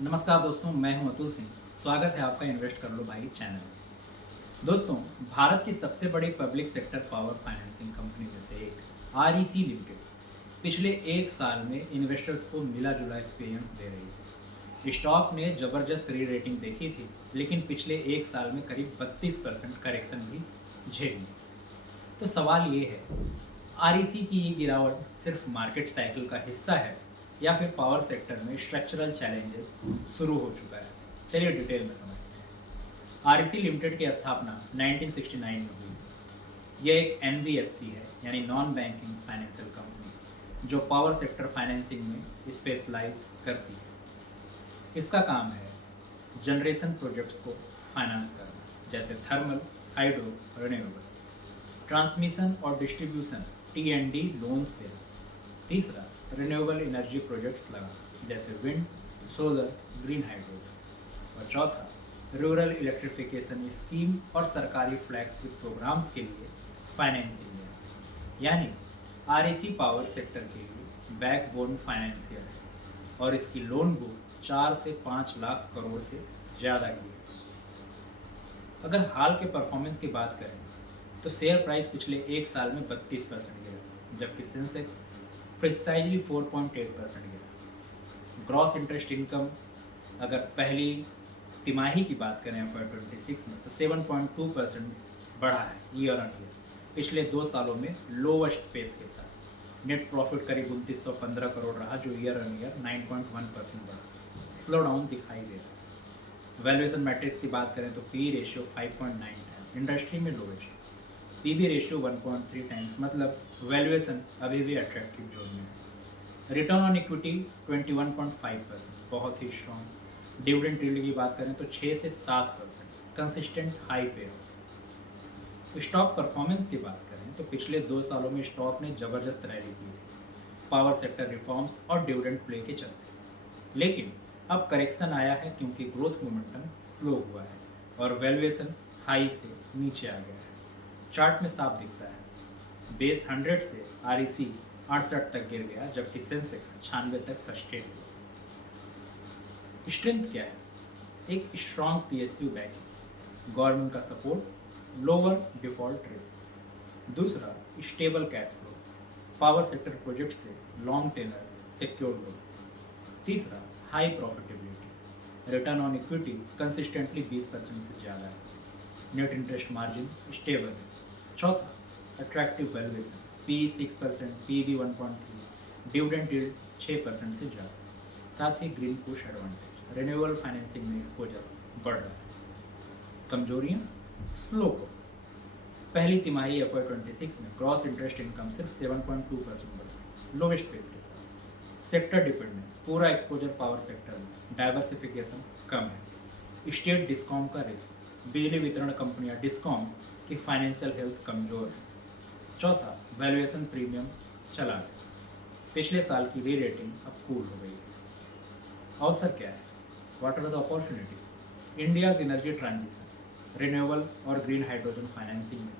नमस्कार दोस्तों, मैं हूं अतुल सिंह। स्वागत है आपका इन्वेस्ट कर लो भाई चैनल में। दोस्तों, भारत की सबसे बड़ी public sector power financing company में से एक आरईसी लिमिटेड पिछले एक साल में इन्वेस्टर्स को मिला जुला एक्सपीरियंस दे रही है। स्टॉक ने जबरदस्त री रेटिंग देखी थी, लेकिन पिछले एक साल में करीब 32% करेक्शन भी झेली। तो सवाल ये है, आरईसी की ये गिरावट सिर्फ मार्केट साइकिल का हिस्सा है या फिर पावर सेक्टर में स्ट्रक्चरल चैलेंजेस शुरू हो चुका है? चलिए डिटेल में समझते हैं। आरईसी लिमिटेड की स्थापना 1969 में हुई थी। यह एक एनबीएफसी है, यानी नॉन बैंकिंग फाइनेंशियल कंपनी, जो पावर सेक्टर फाइनेंसिंग में स्पेशलाइज करती है। इसका काम है जनरेशन प्रोजेक्ट्स को फाइनेंस करना, जैसे थर्मल, हाइड्रो, रिन्यूएबल, ट्रांसमिशन और डिस्ट्रीब्यूशन टी&डी लोन्स देना। तीसरा, रिन्यूएबल एनर्जी प्रोजेक्ट्स लगाना, जैसे विंड, सोलर, ग्रीन हाइड्रोजन। और चौथा, रूरल इलेक्ट्रिफिकेशन स्कीम और सरकारी फ्लैगशिप प्रोग्राम्स के लिए फाइनेंसिंग देना। यानी आरईसी पावर सेक्टर के लिए बैकबोन फाइनेंसियर है और इसकी लोन बुक 4 से 5 लाख करोड़ से ज़्यादा की है। अगर हाल के परफॉर्मेंस की बात करें तो शेयर प्राइस पिछले एक साल में 32% गिरा, जबकि सेंसेक्स प्रिसाइजली 4.8% गिरा। ग्रॉस इंटरेस्ट इनकम अगर पहली तिमाही की बात करें FY26 में, तो 7.2% बढ़ा है ईयर ऑन ईयर, पिछले 2 सालों में लोवेस्ट पेस के साथ। नेट प्रॉफिट करीब 2915 करोड़ रहा, जो ईयर ऑन ईयर 9.1% बढ़ा। स्लो डाउन दिखाई दे रहा है। वैल्यूएशन मैट्रिक्स की बात करें तो पी रेशियो 5.9 टाइम्स, इंडस्ट्री में लोवेस्ट। पीबी रेशियो 1.3 टाइम्स, मतलब वैल्यूएशन अभी भी अट्रैक्टिव जोन में है। रिटर्न ऑन इक्विटी 21.5%, बहुत ही स्ट्रॉन्ग। डिविडेंड यील्ड की बात करें तो 6 से 7%, कंसिस्टेंट हाई पे हो। स्टॉक परफॉर्मेंस की बात करें तो पिछले 2 सालों में स्टॉक ने जबरदस्त रैली की थी, पावर सेक्टर रिफॉर्म्स और डिविडेंड प्ले के चलते। लेकिन अब करेक्शन आया है क्योंकि ग्रोथ मोमेंटम स्लो हुआ है और वैल्यूएशन हाई से नीचे आ गया है। चार्ट में साफ दिखता है, बेस 100 से आरईसी 68 तक गिर गया, जबकि सेंसेक्स 96 तक सस्टेन हुआ। स्ट्रेंथ क्या है? एक स्ट्रॉन्ग पीएसयू बैकिंग, गवर्नमेंट का सपोर्ट, लोअर डिफॉल्ट रिस्क। दूसरा, stable cash flows, power sector project से लॉन्ग टेनर सिक्योर्ड लोन्स। तीसरा, high profitability, return on equity consistently 20% से ज़्यादा है। नेट इंटरेस्ट मार्जिन स्टेबल है। चौथा, attractive valuation, P 6%, P 1.3, dividend yield 6% से ज़्यादा। साथ ही green push advantage, renewable financing में एक्सपोजर बढ़ रहा है। कमजोरियाँ, स्लो ग्रोथ, पहली तिमाही FY26 में ग्रॉस इंटरेस्ट इनकम सिर्फ 7.2% बढ़ा, लोवेस्ट पेस के साथ। सेक्टर डिपेंडेंस, पूरा एक्सपोजर पावर सेक्टर में, डाइवर्सिफिकेशन कम है। स्टेट डिस्कॉम का रिस्क, बिजली वितरण कंपनियां डिस्कॉम की फाइनेंशियल हेल्थ कमजोर है। चौथा, वैल्यूएशन प्रीमियम चला गया, पिछले साल की री रेटिंग अब कूल हो गई है। अवसर क्या है? What are the opportunities? India's energy transition, renewable और ग्रीन हाइड्रोजन फाइनेंसिंग में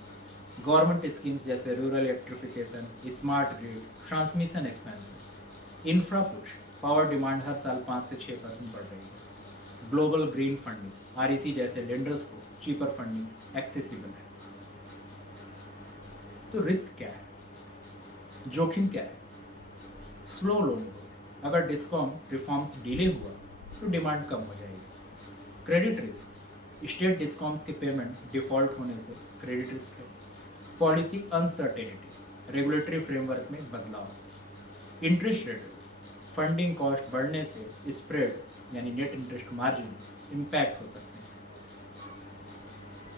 गवर्नमेंट स्कीम्स जैसे rural electrification, smart grid, transmission expansion. Infra push, power demand हर साल 5 से 6% बढ़ रही है। ग्लोबल ग्रीन फंडिंग, आरईसी जैसे लेंडर्स को चीपर फंडिंग एक्सेसिबल है। तो रिस्क क्या है, जोखिम क्या है? स्लो लोन ग्रोथ, अगर डिस्कॉम रिफॉर्म्स डिले हुआ तो डिमांड कम हो जाएगी। क्रेडिट रिस्क, स्टेट डिस्कॉम्स के पेमेंट डिफॉल्ट होने से क्रेडिट रिस्क है। पॉलिसी अनसर्टेनिटी, रेगुलेटरी फ्रेमवर्क में बदलाव। Interest rate risk, funding cost बढ़ने से स्प्रेड यानी नेट इंटरेस्ट मार्जिन इम्पैक्ट हो सकते हैं।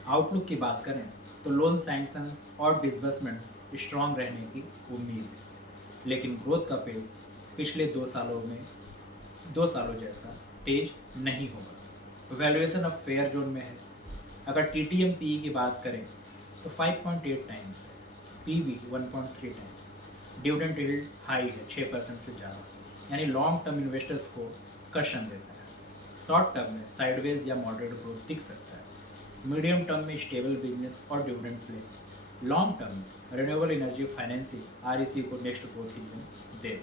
आउटलुक की बात करें तो लोन सैंक्शंस और डिसबर्समेंट्स स्ट्रॉन्ग रहने की उम्मीद है, लेकिन ग्रोथ का पेस पिछले 2 सालों जैसा तेज नहीं होगा। वैल्यूएशन अब फेयर जोन में है। अगर टीटीएम पीई की बात करें तो 5.8 टाइम्स है, PB 1.3 times. Dividend yield high है, 6% से ज़्यादा, यानी लॉन्ग टर्म इन्वेस्टर्स को कशन देता है। शॉर्ट टर्म में साइडवेज या मॉडरेट ग्रोथ दिख सकता है। मीडियम टर्म में स्टेबल बिजनेस और डिविडेंड प्ले। लॉन्ग टर्म में रिन्यूएबल एनर्जी फाइनेंसिंग आरईसी को नेक्स्ट ग्रोथ इंजन दे।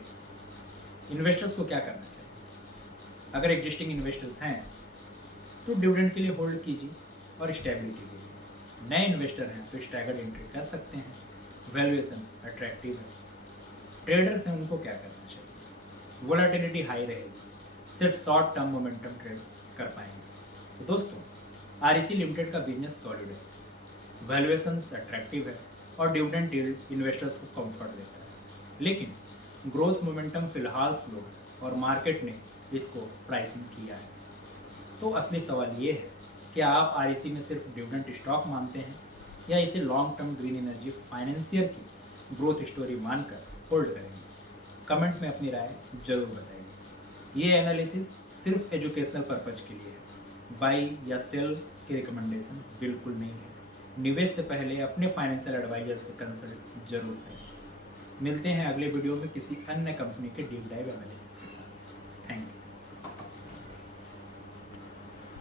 इन्वेस्टर्स को क्या करना चाहिए? अगर एग्जिस्टिंग इन्वेस्टर्स हैं तो डिविडेंड के लिए होल्ड कीजिए और स्टेबिलिटी के लिए। नए इन्वेस्टर हैं तो स्टैगर्ड एंट्री कर सकते हैं। वैल्यूएशन अट्रैक्टिव है। ट्रेडर्स हैं उनको क्या करना चाहिए? वोलेटिलिटी हाई रहेगी, सिर्फ शॉर्ट टर्म मोमेंटम ट्रेड कर पाएंगे। तो दोस्तों आरईसी लिमिटेड का बिजनेस सॉलिड है, वैल्यूएशन अट्रैक्टिव है और डिविडेंड यील्ड इन्वेस्टर्स को कंफर्ट देता है। लेकिन ग्रोथ मोमेंटम फिलहाल स्लो है और मार्केट ने इसको प्राइसिंग किया है। तो असली सवाल ये है कि आप आरईसी में सिर्फ डिविडेंड स्टॉक मानते हैं या इसे long term green energy financier की ग्रोथ स्टोरी मानकर होल्ड करेंगे? कमेंट में अपनी राय जरूर बताइए। ये एनालिसिस सिर्फ एजुकेशनल पर्पज के लिए है, बाई या सेल की रिकमेंडेशन बिल्कुल नहीं है। निवेश से पहले अपने फाइनेंशियल एडवाइजर से कंसल्ट जरूर करें। मिलते हैं अगले वीडियो में किसी अन्य कंपनी के डीप डाइव एनालिसिस।